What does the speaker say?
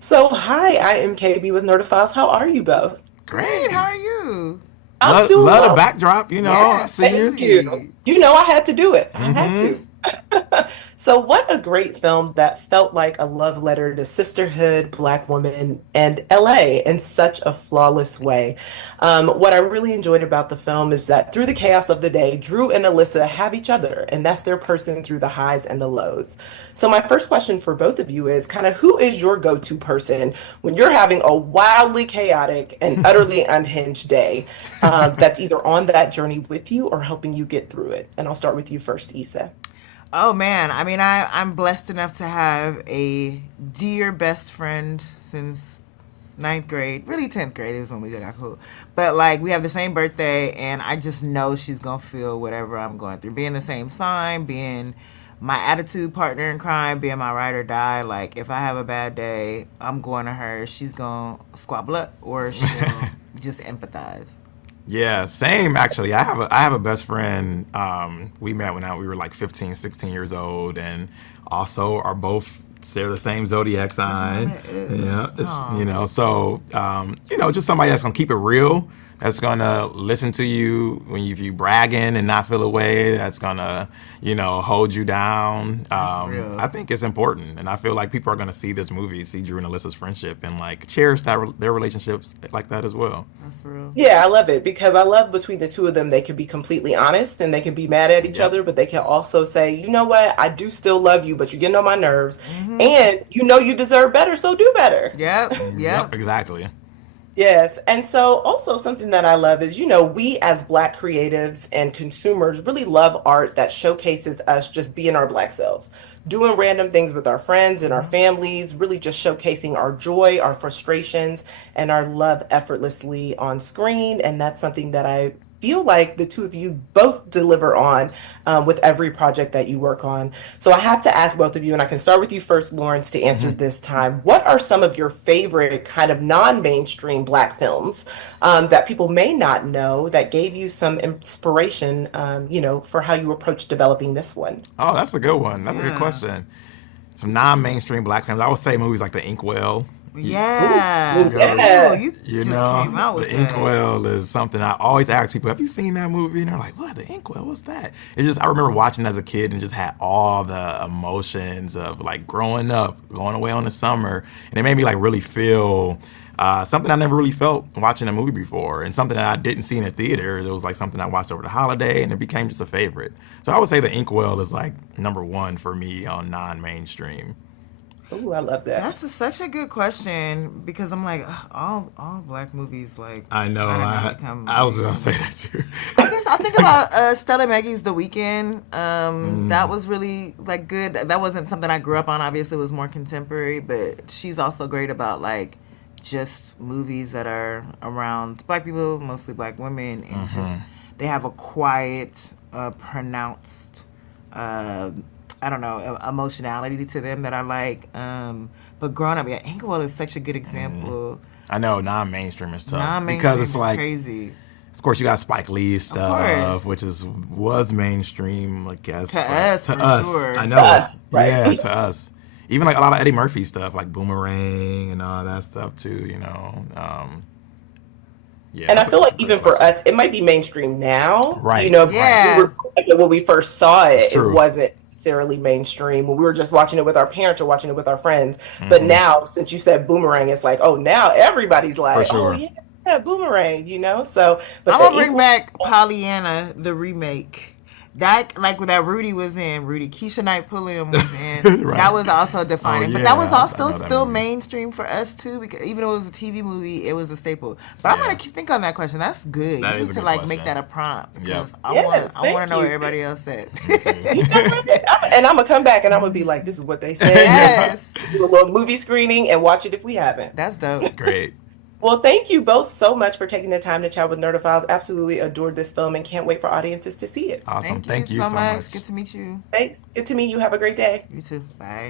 So, hi, I am KB with Nerdophiles. How are you both? Great. How Great. are you? I'm doing Love the well. backdrop. I Yes, see you. Thank you. crazy. You know, I had to do it. I had Mm-hmm. to. So, what a great film that felt like a love letter to sisterhood, Black women, and LA in such a flawless way. What I really enjoyed about the film is that through the chaos of the day, Drew and Alyssa have each other, and that's their person through the highs and the lows. So, my first question for both of you is kind of who is your go-to person when you're having a wildly chaotic and utterly unhinged day that's either on that journey with you or helping you get through it? And I'll start with you first, Issa. Oh man, I mean, I'm blessed enough to have a dear best friend since ninth grade. Really, 10th grade is when we got cool. But like, we have the same birthday, and I just know she's gonna feel whatever I'm going through. Being the same sign, being my attitude partner in crime, being my ride or die. Like, if I have a bad day, I'm going to her. She's gonna squabble up, or she'll just empathize. Yeah, same actually. I have a best friend. We met when we were like 15, 16 years old, and also are both share the same zodiac That's not sign. it. Yeah, Oh, so just somebody that's gonna keep it real. That's gonna listen to you when you bragging and not feel away. That's gonna hold you down. that's I real. think it's important, and I feel like people are gonna see this movie, see Drew and Alyssa's friendship, and like cherish their relationships like that as well. That's real. Yeah, I love it because I love between the two of them, they can be completely honest and they can be mad at each Yep. other, but they can also say, you know what, I do still love you, but you're getting on my nerves. Mm-hmm. And you know you deserve better, so do better. Yep. Yep. Yep. Exactly. Yes. And so also something that I love is, we as Black creatives and consumers really love art that showcases us just being our Black selves, doing random things with our friends and our Mm-hmm. families, really just showcasing our joy, our frustrations, and our love effortlessly on screen. And that's something that I feel like the two of you both deliver on with every project that you work on. So I have to ask both of you, and I can start with you first, Lawrence, to answer Hmm. this time. What are some of your favorite kind of non-mainstream Black films that people may not know that gave you some inspiration, for how you approach developing this one? Oh, that's a good one. That's a good Yeah. question. Some non-mainstream black films. I would say movies like The Inkwell. Ooh, Yeah. Yo, Ooh, yes. you just came out The with that. Inkwell is something I always ask people, have you seen that movie? And they're like, what? The Inkwell? What's that? It's just, I remember watching as a kid and just had all the emotions of like growing up, going away on the summer. And it made me like really feel something I never really felt watching a movie before, and something that I didn't see in the theaters. It was like something I watched over the holiday, and it became just a favorite. So I would say The Inkwell is like number one for me on non-mainstream. Ooh, I love that. Such a good question because I'm like ugh, all black movies like I know. I don't know I become I was gonna say mainstream. that too. I guess I think about Stella Maggie's The Weekend. That Mm, was really like good. That wasn't something I grew up on. Obviously, it was more contemporary, but she's also great about like just movies that are around black people, mostly black women, and just hmm. they have a quiet, pronounced, uh, I don't know, emotionality to them that I like. But growing up, yeah, Inglewood is such a good Mm. example. I know non-mainstream is tough because Non-mainstream it's is like, crazy, of course, you got Spike Lee of course. stuff, which was mainstream, I guess, To but us, to for us, I sure. know it's Us, right? yeah, to us. Even like a lot of Eddie Murphy stuff, like Boomerang and all that stuff too. Yeah, And I feel that's like a great even for question. us, it might be mainstream now, Right, but right. we Yeah. were when we first saw It's it, it true. wasn't necessarily mainstream. When we were just watching it with our parents or watching it with our friends. But Hmm. now, since you said Boomerang, it's like, oh, now everybody's For like, oh sure. yeah, yeah, Boomerang. So, but I'm the gonna bring equal, back Pollyanna, the remake. That like that Rudy was in. Rudy Keisha Knight Pulliam was in. That Right. was also Oh defining, but that was yeah, I also know that still movie. mainstream for us too. Because even though it was a TV movie, it was a staple. But I'm gonna Yeah, think on that question. That's good. You that is need a to good like make question. that a prompt Yep, because yes, I want thank to know what you. everybody else said. me too. You know what? And I'm gonna come back and I'm gonna be like, this is what they said, and Yeah, Yes, do a little movie screening and watch it if we haven't. that's dope. great. Well, thank you both so much for taking the time to chat with Nerdophiles. Absolutely adored this film and can't wait for audiences to see it. Awesome. Thank you Thank you so so much. Good much. to meet you. Thanks. Good to meet you. Have a great day. You too. Bye.